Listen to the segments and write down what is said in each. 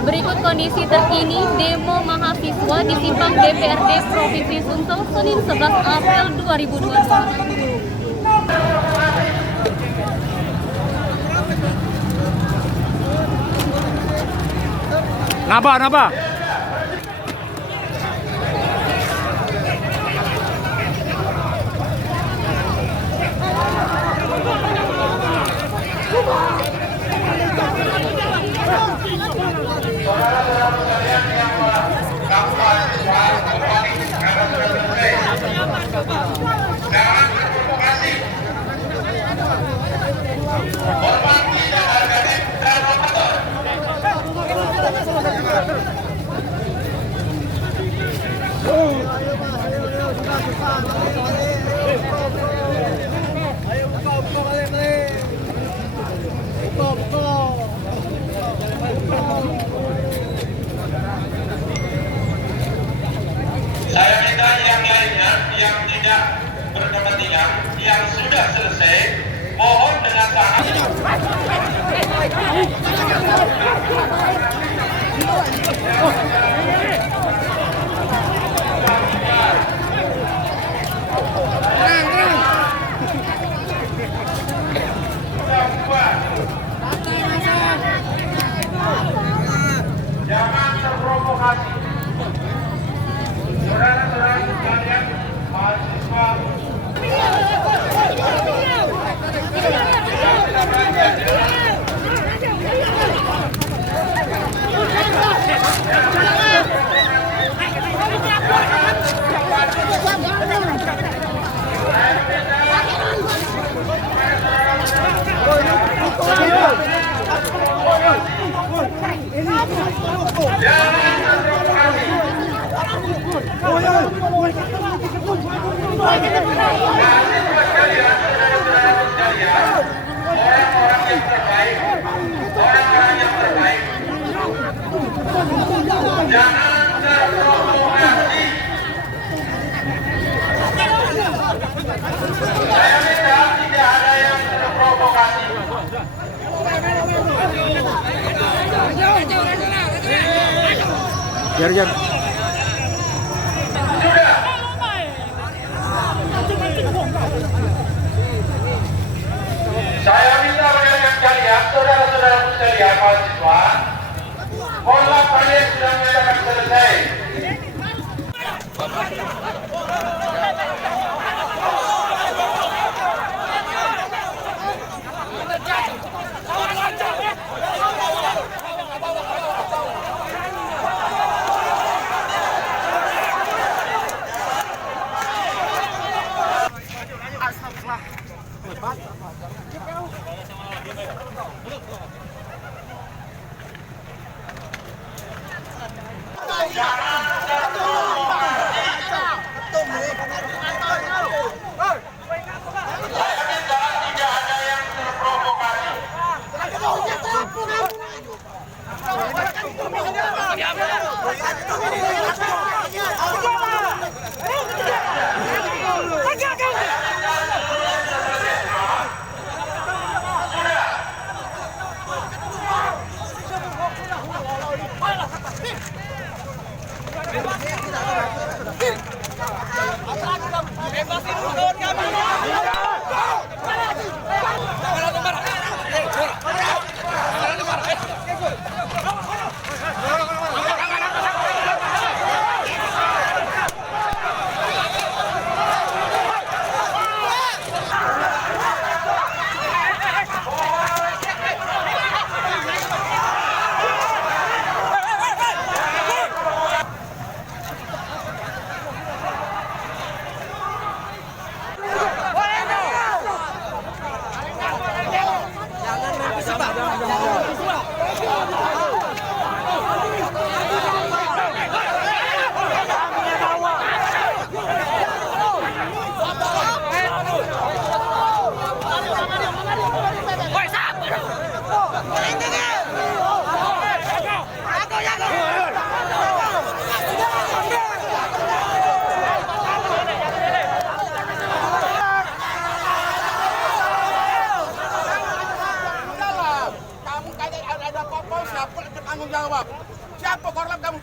Berikut kondisi terkini demo mahasiswa di simpang DPRD Provinsi Sumsel Senin 11 April 2022. Napa? Saya minta yang lainnya yang tidak berkepentingan yang sudah selesai mohon dengan sangat jangan terprovokasi. Saudara-saudara sekalian, mahasiswa orang-orang yang terbaik jangan terprovokasi. Saya minta tidak ada yang terprovokasi. Biar. Sudah. Saya minta rekan-rekan kalian, saudara-saudara sekalian mahasiswa, mohonlah kalian sudah menyatakan selesai. Saya minta tidak ada yang terprovokasi.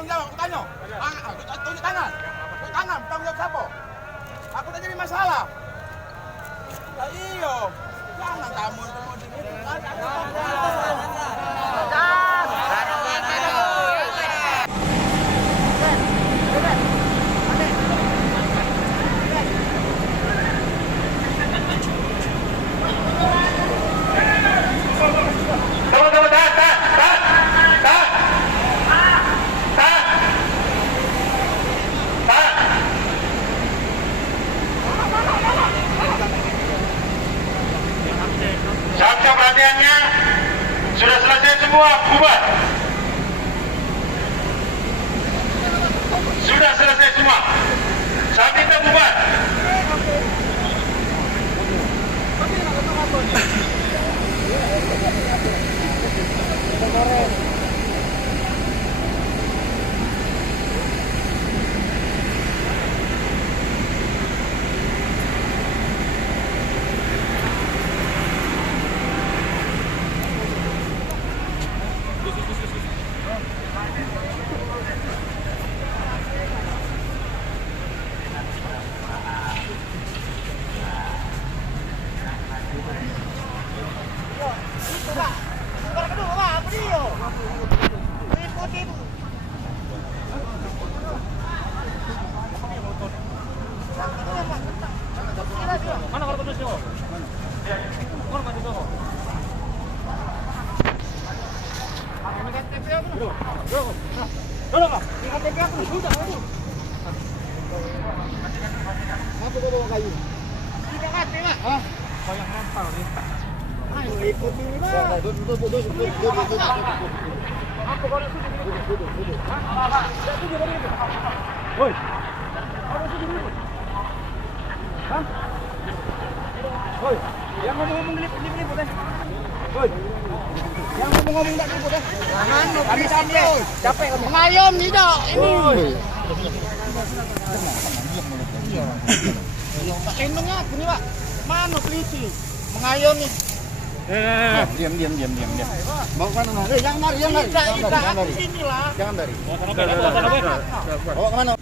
tanggung jawab, aku tanya. Tunjuk tangan. Tunjuk tangan, tanggung jawab siapa? Aku udah jadi masalah. Ya iyo. Jangan kamu itu mau Saatnya perhatiannya sudah selesai semua, bubar. Sudah selesai semua. Saat kita bubar. Mana kalau terus yo? Mana maju tuh? Ini kan TP aku. Bro. Pak. Ini kan TP aku sudah. Apa kau bawa kayu? Tidak kan, Pak. Hah? Kau yang rempar nih. Ayo ikut dulu lah. Duduk. Apa kau nak duduk? Hah? Duduk. Woi. Apa duduk? Hah? Woi, yang ngomong lip-lip deh. Woi. Yang ngomong tak lip deh. Jangan kami capek kamu. Mengayom tidak ini. Iya. Tak endongnya aku nih, Pak. Mana polisi? Mengayom nih. Diam. Bawa mana? Jangan lari. Jangan lari. Sinilah. Jangan lari. Bawa ke mana?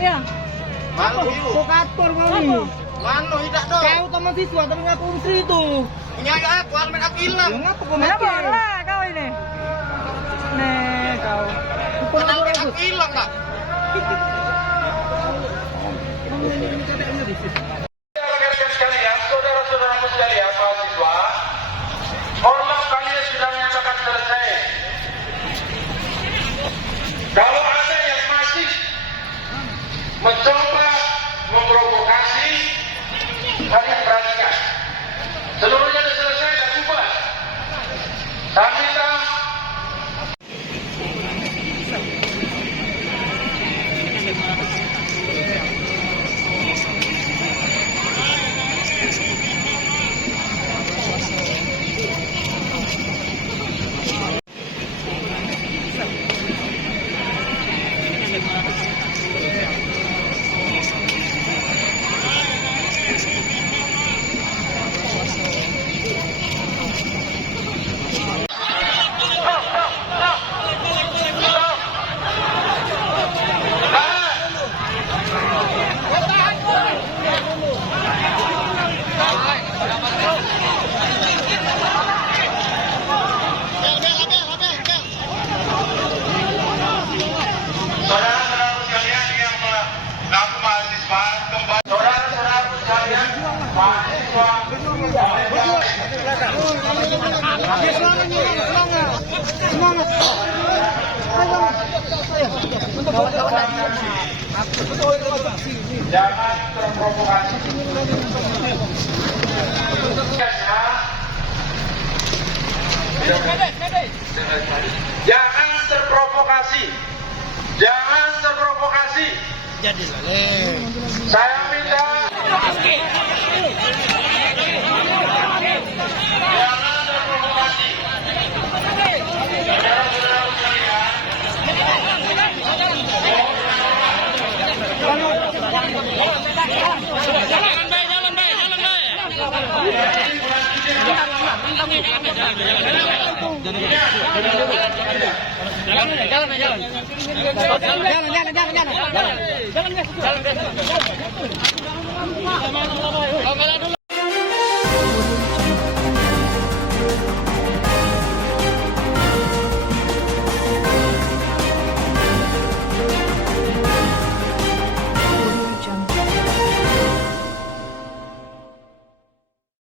Ya. Malu Provokator kau ni. Mano tidak dong. Kau sama siswa tapi ngaku menteri tu. Penyanyi aku, almen aku hilang. Ngapa kau mati? Lah kau ini. Nih kau. Kenal aku hilang, Kak. Rekan-rekan sekalian, saudara-saudaraku sekalian, mahasiswa, hormat kalian sudah menyatakan selesai. Kalau ada yang masih mencoba memprovokasi, kalian perhatikan. Seluruhnya sudah selesai dan bubar. Kami minta saudara-saudaraku sekalian yang mengaku mahasiswa kembali. Saudara-saudaraku sekalian mahasiswa jangan terprovokasi. Jangan terprovokasi. Jangan terprovokasi. Saya minta jangan terprovokasi. Saudara-saudara sekalian, Jalan.